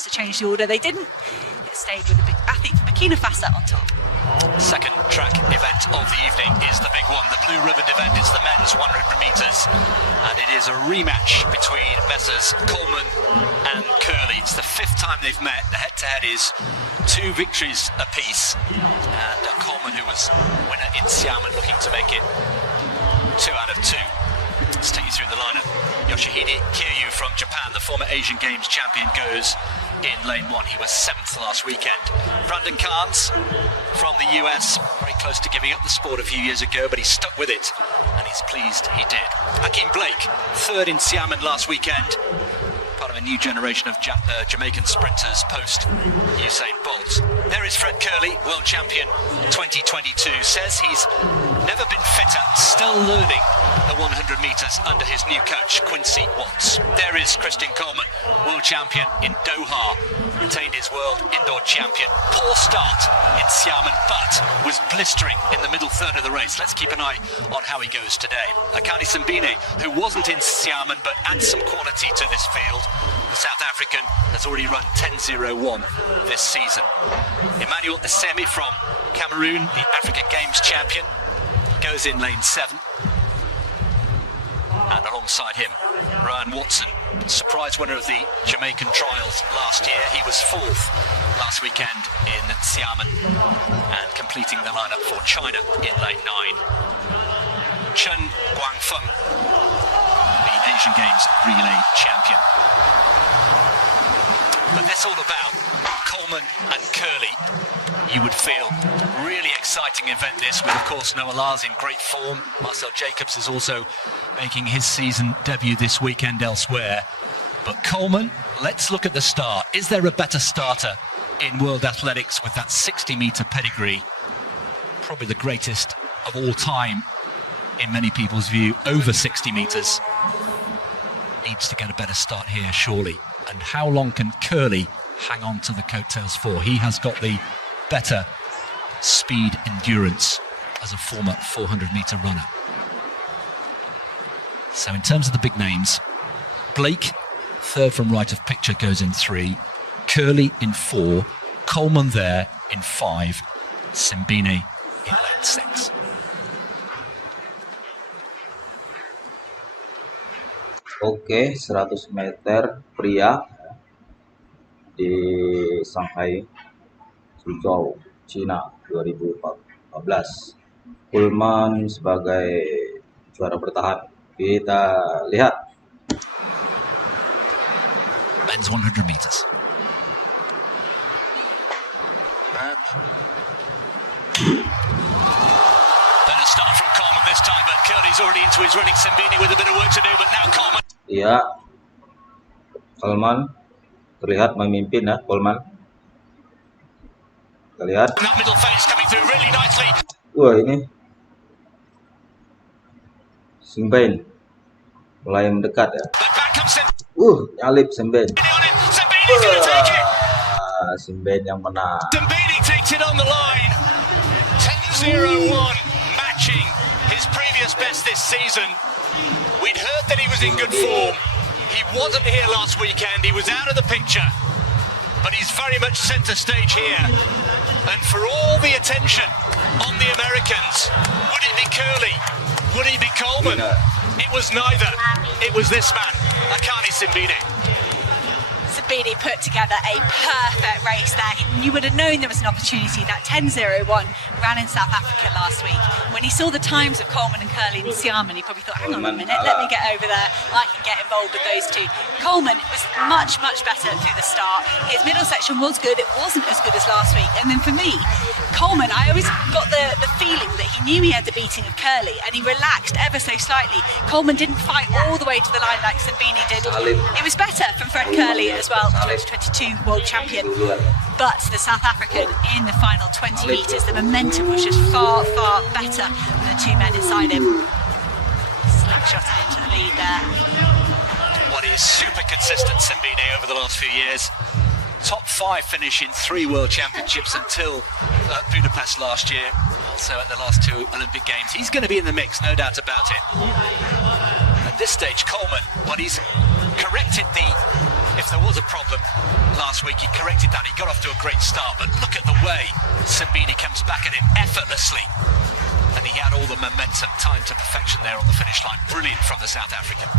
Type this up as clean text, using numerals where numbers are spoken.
chance to change the order. They didn't. It stayed with the big athlete from Burkina Faso on top. Second track event of the evening is the big one, the blue ribbon event. It's the men's 100 metres, and it is a rematch between Messrs Coleman and Curley. It's the 5th time they've met. The head-to-head is 2 victories apiece, and Coleman, who was winner in Xiamen, looking to make it 2 out of 2. Let's take you through the lineup. Yoshihide Kiryu from Japan, the former Asian Games champion, goes in lane 1. He was 7th last weekend. Brandon Carnes from the US, very close to giving up the sport a few years ago, but he stuck with it, and he's pleased he did. Hakeem Blake, 3rd in Xiamen last weekend, part of a new generation of Jamaican sprinters post Usain Bolt. There is Fred Curley, world champion 2022, says he's never been fitter, still learning the 100 metres under his new coach, Quincy Watts. There is Christian Coleman, world champion in Doha, retained his world indoor champion. Poor start in Xiamen, but was blistering in the middle third of the race. Let's keep an eye on how he goes today. Akani Simbine, who wasn't in Xiamen but adds some quality to this field. The South African has already run 10.01 this season. Emmanuel Esemi from Cameroon, the African Games champion, goes in lane 7. And alongside him, Ryan Watson, surprise winner of the Jamaican trials last year. He was 4th last weekend in Xiamen and completing the lineup for China in lane 9. Chen Guangfeng, the Asian Games relay champion. But that's all about Coleman and Curley. You would feel really exciting event this, with of course Noah Lars in great form. Marcel Jacobs is also making his season debut this weekend elsewhere. But Coleman, let's look at the start. Is there a better starter in world athletics with that 60-metre pedigree? Probably the greatest of all time in many people's view, over 60 metres. Needs to get a better start here, surely. And how long can Curley hang on to the coattails for? He has got the better speed endurance as a former 400-metre runner. So in terms of the big names, Blake, 3rd from right of picture, goes in 3. Curley in 4. Coleman there in 5. Simbine in lane 6. Oke, 100 meter pria di Shanghai, Suzhou, Cina 2014. Coleman sebagai juara bertahan. Kita lihat. Men's 100 meters. Better start from Coleman this time, but Curley's already into his running. Simbine with a bit of work to do, but now Coleman. Ya, Coleman terlihat memimpin ya, Coleman. Kita lihat. That middle phase coming through really nicely. Wah, ini Simbine mulai mendekat ya. Nyalip Simbine. Simbine yang menang. Simbine takes it on the line. 10.01, matching his previous best this season. We'd heard that he was in good form. He wasn't here last weekend. He was out of the picture. But he's very much centre stage here. And for all the attention on the Americans, would it be Curley? Would it be Coleman? It was neither. It was this man, Akani Simbine. Simbine put together a perfect race there. You would have known there was an opportunity. That 10.01 ran in South Africa last week. When he saw the times of Coleman and Curley in Xiamen, he probably thought, hang on a minute, let me get over there. I can get involved with those two. Coleman was much, much better through the start. His middle section was good. It wasn't as good as last week. And then for me, Coleman, I always got the feeling that he knew he had the beating of Curley and he relaxed ever so slightly. Coleman didn't fight all the way to the line like Simbine did. It was better from Fred Curley as well, 2022 world champion. But the South African in the final 20 metres, the momentum was just far, far better than the two men inside him. Slingshotted into the lead there. What is super consistent Simbine over the last few years. Top 5 finish in 3 World Championships until Budapest last year. Also at the last 2 Olympic Games. He's going to be in the mix, no doubt about it. At this stage, Coleman, well, he's corrected the If there was a problem last week, he corrected that. He got off to a great start, but look at the way Simbine comes back at him effortlessly. And he had all the momentum, timed to perfection there on the finish line. Brilliant from the South African.